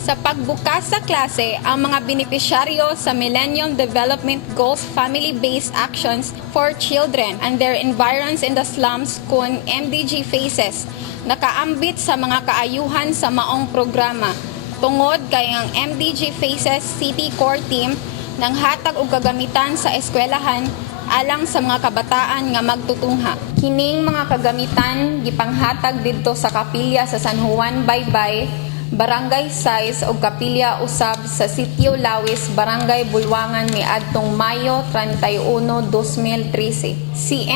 Sa pagbukas sa klase, ang mga benepisyaryo sa Millennium Development Goals Family-Based Actions for Children and Their Environs in the Slums kung MDG Faces nakaambit sa mga kaayuhan sa maong programa. Tungod kay ang MDG Faces City Core Team nang hatag og kagamitan sa eskwelahan alang sa mga kabataan nga magtutungha. Kining mga kagamitan gipanghatag didto sa kapilya sa San Juan Baybay, Barangay Size o kapilya usab sa Sitio Lawis, Barangay Bulwangan ni adtong Mayo 31, 2013. Si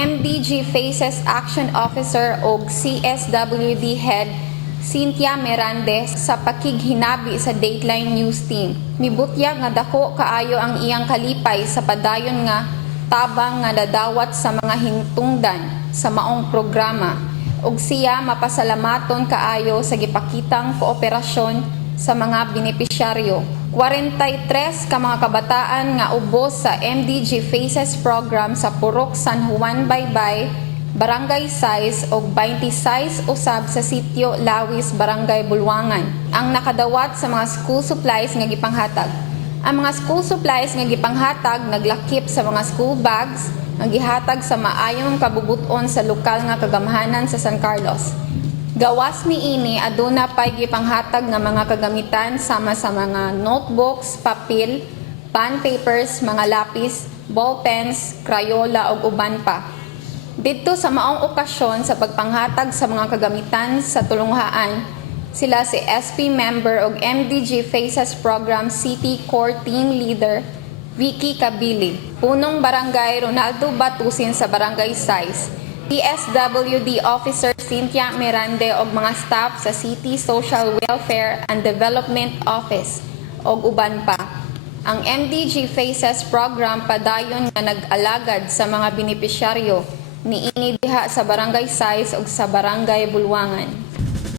Faces Action Officer o CSWD Head Cynthia Mirandes sa pakighinabi sa Dateline News Team. Mibutya nga dako kaayo ang iyang kalipay sa padayon nga tabang nga dadawat sa mga hingtungdan sa maong programa ug siya mapasalamaton kaayo sa gipakitang kooperasyon sa mga benepisyaryo. 43 ka mga kabataan nga ubos sa MDG Faces program sa Purok San Juan Baybay, Barangay Size o 26 usab sa sitio Lawis, Barangay Bulwangan ang nakadawat sa mga school supplies nga gipanghatag. Ang mga school supplies nga gipanghatag naglakip sa mga school bags nga gihatag sa maayong kabubuton sa lokal nga kagamhanan sa San Carlos. Gawas ni ini aduna pay gipanghatag nga mga kagamitan sama sa mga notebooks, papel, bond papers, mga lapis, ballpens, crayola ug uban pa. Dito sa maong okasyon sa pagpanghatag sa mga kagamitan sa tulunghaan, sila si SP member og MDG Faces Program City Core Team Leader Vicky Kabili, punong barangay Ronaldo Batusin sa barangay Size, PSWD Officer Cynthia Mirande og mga staff sa City Social Welfare and Development Office og uban pa. Ang MDG Faces program padayon nga nag-alagad sa mga benepisyaryo niini diha sa barangay Size ug sa barangay Bulwangan.